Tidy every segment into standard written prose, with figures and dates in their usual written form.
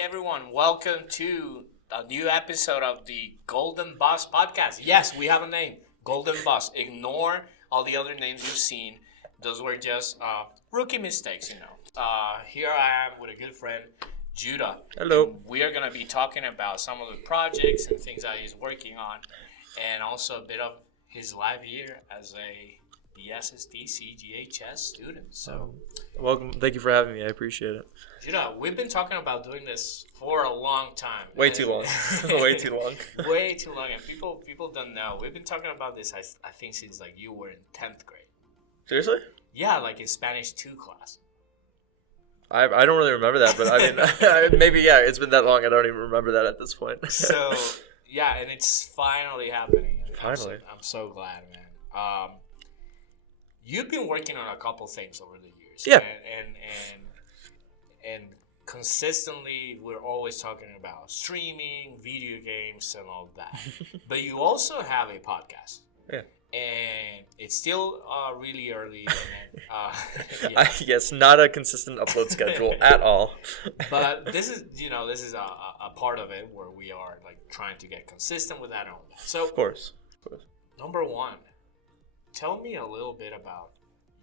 everyone, welcome to a new episode of the Golden Bus podcast. Yes, we have a name, Golden Bus. Ignore all the other names you've seen. Those were just rookie mistakes, Here I am with a good friend, Judah. Hello. We are going to be talking about some of the projects and things that he's working on, and also a bit of his life here as a DSST CGHS student. So, welcome. Thank you for having me. I appreciate it. Judah, we've been talking about doing this for a long time. Way too long. Way too long. Way too long. And people don't know. We've been talking about this, I think, since like you were in 10th grade. Seriously? Yeah, like in Spanish 2 class. I don't really remember that, but I mean, maybe, yeah, it's been that long. I don't even remember that at this point. So, yeah, and it's finally happening. Finally. I'm so glad, man. You've been working on a couple things over the years. Yeah. And consistently, we're always talking about streaming, video games, and all that. But you also have a podcast. Yeah. And it's still really early. And, yes, not a consistent upload schedule at all. But this is a part of it where we are like trying to get consistent with that and all that. So, of course. Number one, tell me a little bit about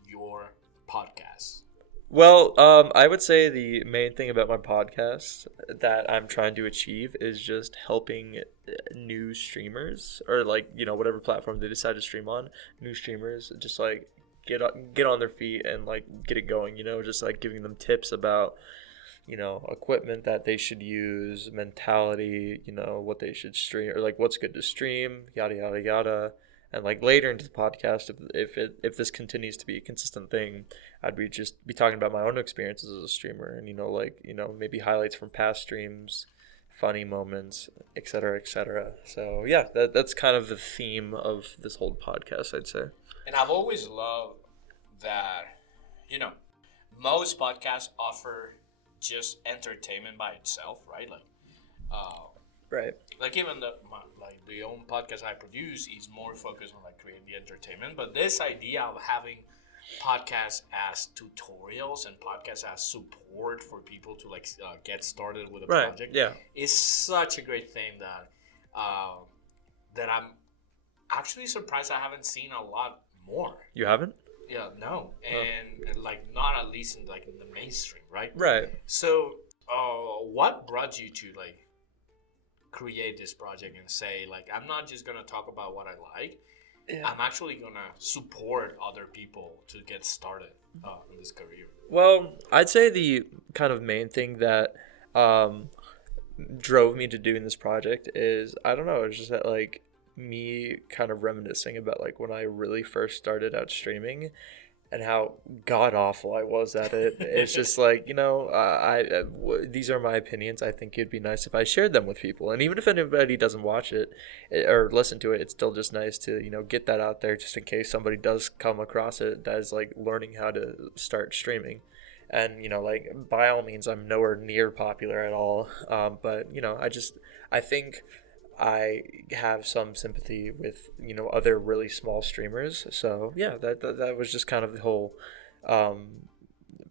your podcast. Well, I would say the main thing about my podcast that I'm trying to achieve is just helping new streamers, or like, whatever platform they decide to stream on, new streamers just like get on their feet and like get it going, just like giving them tips about, equipment that they should use, mentality, what they should stream, or like what's good to stream, yada, yada, yada. And like later into the podcast, if this continues to be a consistent thing, I'd be talking about my own experiences as a streamer, and maybe highlights from past streams, funny moments, etc., etc. So yeah, that's kind of the theme of this whole podcast, I'd say. And I've always loved that, most podcasts offer just entertainment by itself, right? Like, right. Like even the own podcast I produce is more focused on like creating the entertainment. But this idea of having podcasts as tutorials and podcasts as support for people to like get started with a project is such a great thing that I'm actually surprised I haven't seen a lot more. You haven't? Yeah, no, and like not at least in the mainstream, right? Right. So, what brought you to like create this project and say like, I'm not just gonna talk about what I like, I'm actually gonna support other people to get started in this career? Well, I'd say the kind of main thing that drove me to doing this project is, I don't know, it's just that like me kind of reminiscing about like when I really first started out streaming and how god awful I was at it. It's just like, these are my opinions. I think it'd be nice if I shared them with people. And even if anybody doesn't watch it or listen to it, it's still just nice to, get that out there just in case somebody does come across it that is like learning how to start streaming. And, like by all means, I'm nowhere near popular at all. But, I think I have some sympathy with, other really small streamers. So yeah, that was just kind of the whole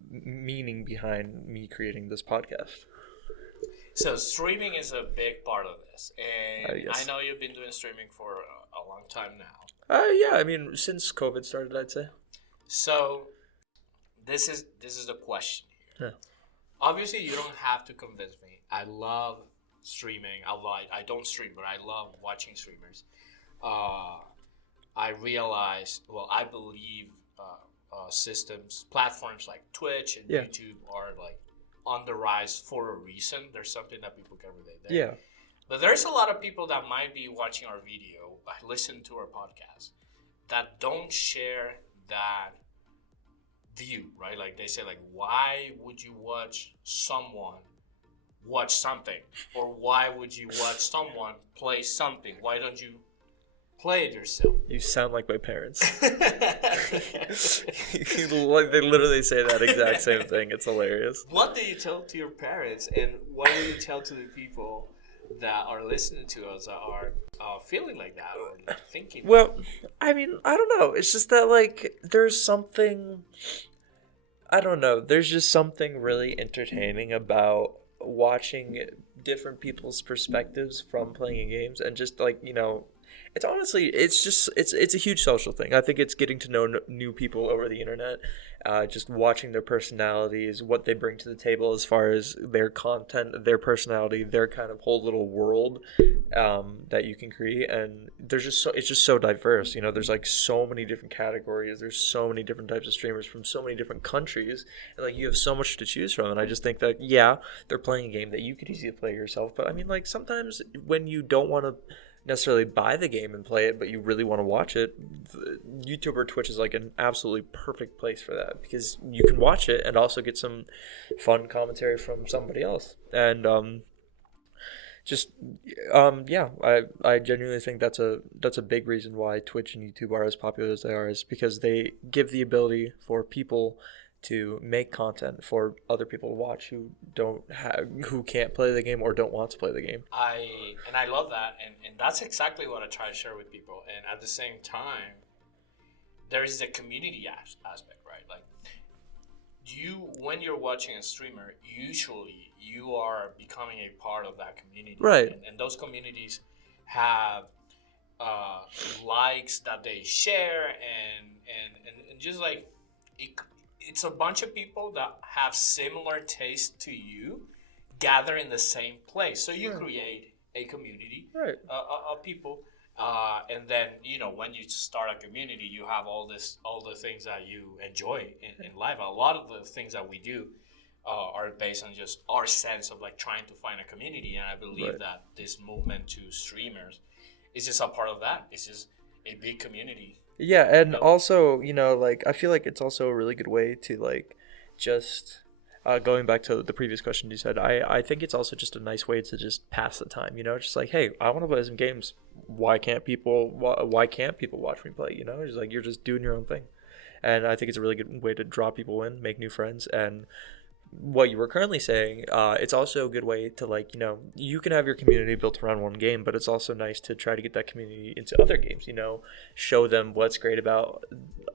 meaning behind me creating this podcast. So streaming is a big part of this, and yes. I know you've been doing streaming for a long time now. Yeah, I mean since COVID started, I'd say. So this is the question here. Yeah. Obviously, you don't have to convince me. I love streaming. I don't stream, but I love watching streamers. I believe platforms like Twitch and YouTube are like on the rise for a reason. There's something that people can relate there. Yeah. But there's a lot of people that might be watching our video, listen to our podcast, that don't share that view, right? Like they say, like, why would you watch something, or why would you watch someone play something? Why don't you play it yourself? You sound like my parents. They literally say that exact same thing. It's hilarious. What do you tell to your parents, and what do you tell to the people that are listening to us that are feeling like that or thinking? Well, I mean, I don't know. It's just that like there's something. I don't know. There's just something really entertaining about watching different people's perspectives from playing games, and just like, it's honestly, it's a huge social thing. I think it's getting to know new people over the internet, just watching their personalities, what they bring to the table as far as their content, their personality, their kind of whole little world, that you can create. And it's just so diverse. There's like so many different categories. There's so many different types of streamers from so many different countries, and like you have so much to choose from. And I just think that, yeah, they're playing a game that you could easily play yourself. But I mean, like, sometimes when you don't want to necessarily buy the game and play it, but you really want to watch it, YouTube or Twitch is like an absolutely perfect place for that, because you can watch it and also get some fun commentary from somebody else. And yeah, I genuinely think that's a big reason why Twitch and YouTube are as popular as they are, is because they give the ability for people to make content for other people to watch who can't play the game or don't want to play the game. I love that, and that's exactly what I try to share with people. And at the same time, there is a community aspect, right? Like, when you're watching a streamer, usually you are becoming a part of that community, right? And those communities have likes that they share, and just like it's a bunch of people that have similar taste to you gather in the same place. So you create a community, right, of people. And then, when you start a community, you have all the things that you enjoy in life. A lot of the things that we do are based on just our sense of like trying to find a community. And I believe that this movement to streamers is just a part of that. It's just a big community. Yeah, and also, like, I feel like it's also a really good way to, like, just going back to the previous question you said, I think it's also just a nice way to just pass the time, just like, hey, I want to play some games. Why can't people watch me play? It's like you're just doing your own thing. And I think it's a really good way to draw people in, make new friends. And what you were currently saying, it's also a good way to, like, you can have your community built around one game, but it's also nice to try to get that community into other games, show them what's great about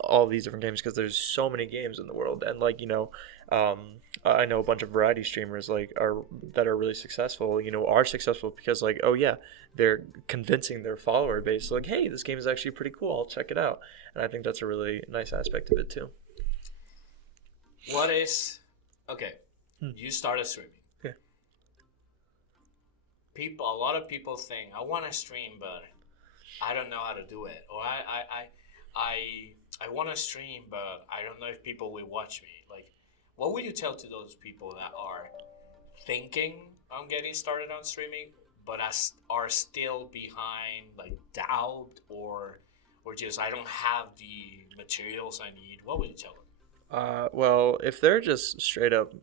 all these different games, because there's so many games in the world. And like, I know a bunch of variety streamers that are really successful, are successful because, like, oh yeah, they're convincing their follower base, like, hey, this game is actually pretty cool, I'll check it out. And I think that's a really nice aspect of it too. Okay, you started streaming. Yeah. A lot of people think, I want to stream, but I don't know how to do it. Or I want to stream, but I don't know if people will watch me. Like, what would you tell to those people that are thinking on getting started on streaming, but are still behind, like, doubt or just, I don't have the materials I need? What would you tell them? Well, if they're just straight up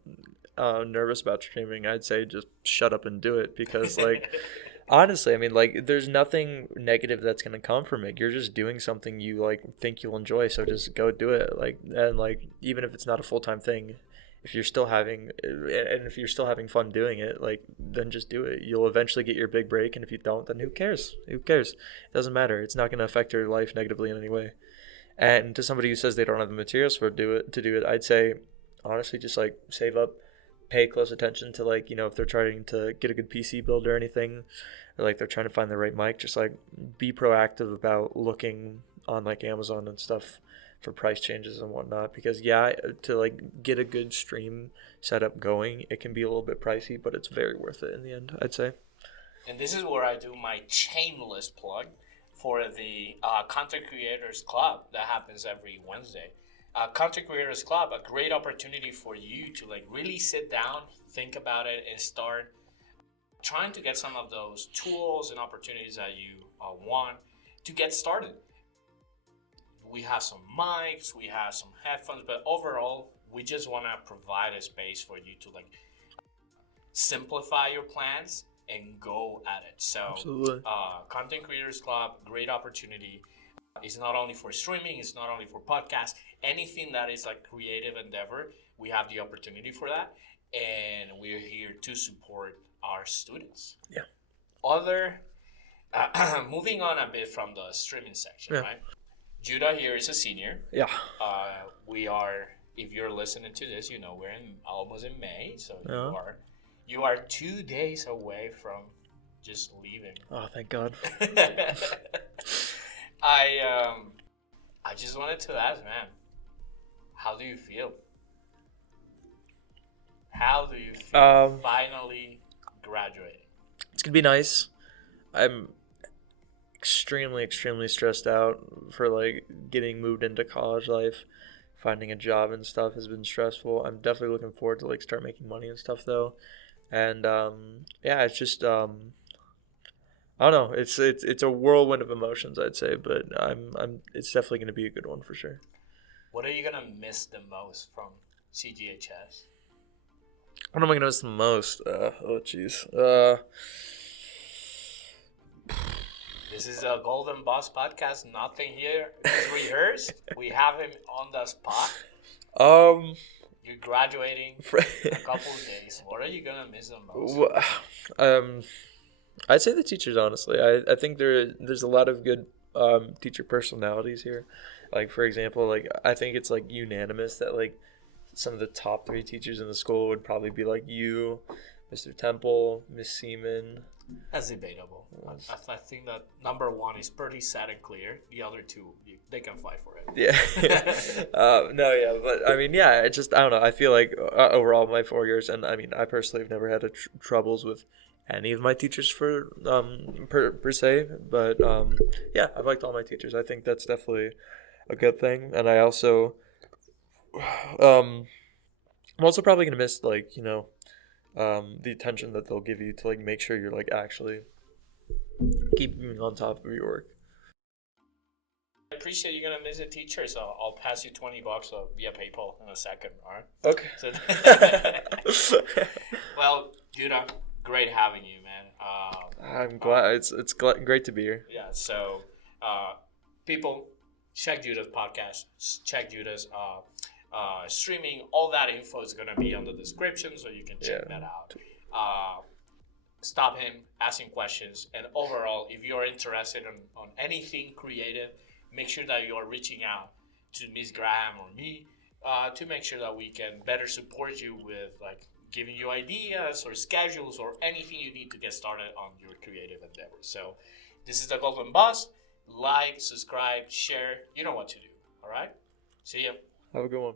nervous about streaming, I'd say just shut up and do it, because, like, honestly, I mean, like, there's nothing negative that's going to come from it. You're just doing something you, like, think you'll enjoy, so just go do it. Like, and, like, even if it's not a full-time thing, if you're still having fun doing it, like, then just do it. You'll eventually get your big break, and if you don't, then who cares? It doesn't matter. It's not going to affect your life negatively in any way. And to somebody who says they don't have the materials to do it, I'd say, honestly, just, like, save up, pay close attention to, like, if they're trying to get a good PC build or anything, or, like, they're trying to find the right mic, just, like, be proactive about looking on, like, Amazon and stuff for price changes and whatnot, because, yeah, to, like, get a good stream setup going, it can be a little bit pricey, but it's very worth it in the end, I'd say. And this is where I do my shameless plug for the Content Creators Club that happens every Wednesday. Content Creators Club, a great opportunity for you to, like, really sit down, think about it, and start trying to get some of those tools and opportunities that you want to get started. We have some mics, we have some headphones, but overall, we just want to provide a space for you to, like, simplify your plans and go at it. So, Content Creators Club, great opportunity. It's not only for streaming, it's not only for podcasts, anything that is, like, creative endeavor, we have the opportunity for that, and we're here to support our students. Yeah. Moving on a bit from the streaming section, right? Judah here is a senior. Yeah. We are, if you're listening to this, we're almost in May, so You are 2 days away from just leaving. Oh, thank God. I just wanted to ask, man, how do you feel? How do you feel finally graduating? It's gonna be nice. I'm extremely, extremely stressed out for like getting moved into college life. Finding a job and stuff has been stressful. I'm definitely looking forward to like start making money and stuff though. And yeah, it's just I don't know. It's a whirlwind of emotions, I'd say, but it's definitely gonna be a good one for sure. What are you gonna miss the most from CGHS? What am I gonna miss the most? Oh jeez. This is a Golden Boss podcast. Nothing here is rehearsed. We have him on the spot. You're graduating a couple of days. What are you gonna miss the most? I'd say the teachers. Honestly, I think there's a lot of good teacher personalities here. Like for example, like I think it's like unanimous that like some of the top 3 teachers in the school would probably be like you, Mr. Temple, Miss Seaman. That's debatable. I think that number 1 is pretty sad and clear. The other 2, they can fight for it. Yeah. No, yeah, but I mean, yeah, I don't know. I feel like overall my 4 years, and I mean, I personally have never had troubles with any of my teachers for per se, but yeah, I've liked all my teachers. I think that's definitely a good thing, and I also I'm also probably gonna miss like the attention that they'll give you to like make sure you're like actually keeping on top of your work. I appreciate you're gonna miss a teacher, so I'll pass you $20 via PayPal in a second. All right. Okay. So, well, Judah, great having you, man. I'm glad it's great to be here. Yeah. So, people, check Judah's podcast. Check Judah's streaming. All that info is gonna be on the description, so you can check that out. Stop him, ask him questions, and overall, if you're interested on anything creative, make sure that you are reaching out to Miss Graham or me to make sure that we can better support you with like giving you ideas or schedules or anything you need to get started on your creative endeavors. So this is the Golden Boss. Like, subscribe, share. You know what to do. All right? See ya. Have a good one.